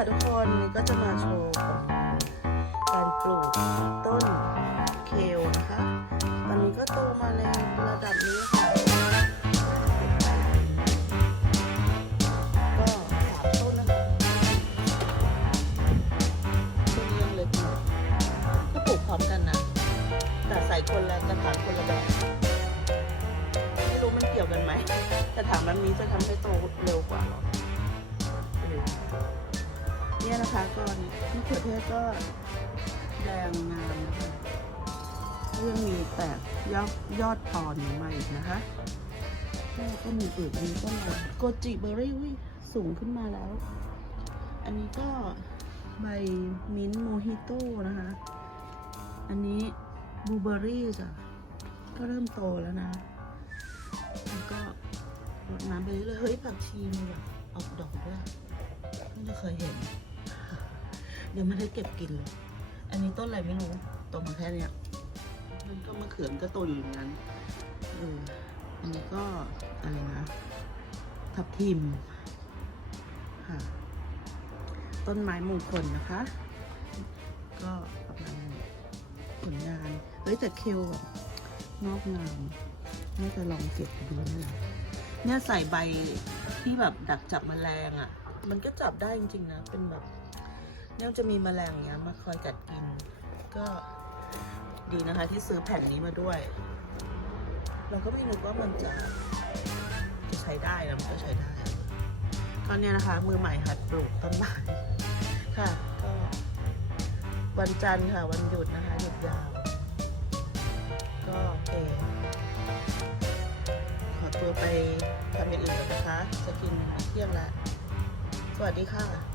ค่ะทุกคนนี่ก็จะมาโชว์การปลูกต้นเคลนะคะ ตอนนี้ก็โตมาในระดับนี้ค่ะก็ต้นนี้ยังเล็กอยู่ก็ปลูกพร้อมกันนะแต่ใส่คนละกระถางคนละแบบไม่รู้มันเกี่ยวกันไหมกระถางแบบนี้จะทำให้โตเร็วกว่าหรอ นี่นะคะก็มะเขือเทศก็แดงงามนะคะยังมีแตกยอดยอดตอนออกมาอีกนะคะก็ต้นอื่นๆอันนี้ก็อะไรโกจิเบอร์รี่วิสูงขึ้นมาแล้ว อันนี้ก็ใบมิ้นโมฮิโต้นะคะ อันนี้บลูเบอร์รี่จ้ะก็เริ่มโตแล้วนะ แล้วก็รดน้ำไปเรื่อยเฮ้ยผักชีมีแบบออกดอกด้วยไม่เคยเห็น เดี๋ยวไม่ได้เก็บกินเลยอันนี้ต้นอะไรไม่รู้โตมาแค่เนี้ยมันก็มะเขือมนก็โตอยู่อย่างนั้นเอออันนี้ก็อะไรนะทับทิมค่ะ ต้นไม้มงคลนะคะ ก็ประมาณนี้ผลงาน เฮ้ยแต่เคลแบบงอกงามน่าจะลองเก็บดูนี่แหละเนี่ยใส่ใบที่แบบดักจับแมลงอะ่ะ มันก็จับได้จริงๆนะ เป็นแบบ เนี่ยจะมีแมลงเนี้ยมาคอยกัดกิน ก็ดีนะคะที่ซื้อแผ่นนี้มาด้วย เราก็ไม่นึกว่ามันจะใช้ได้นะมันก็ใช้ได้ก็เนี่ยนะคะ มือใหม่หัดปลูกต้นไม้ค่ะ ก็วันจันทร์ค่ะวันหยุดนะคะหยุดยาวก็โอเคขอตัวไปทำอย่างอื่นก่อนนะคะ จะกินเที่ยงแล้วสวัสดีค่ะ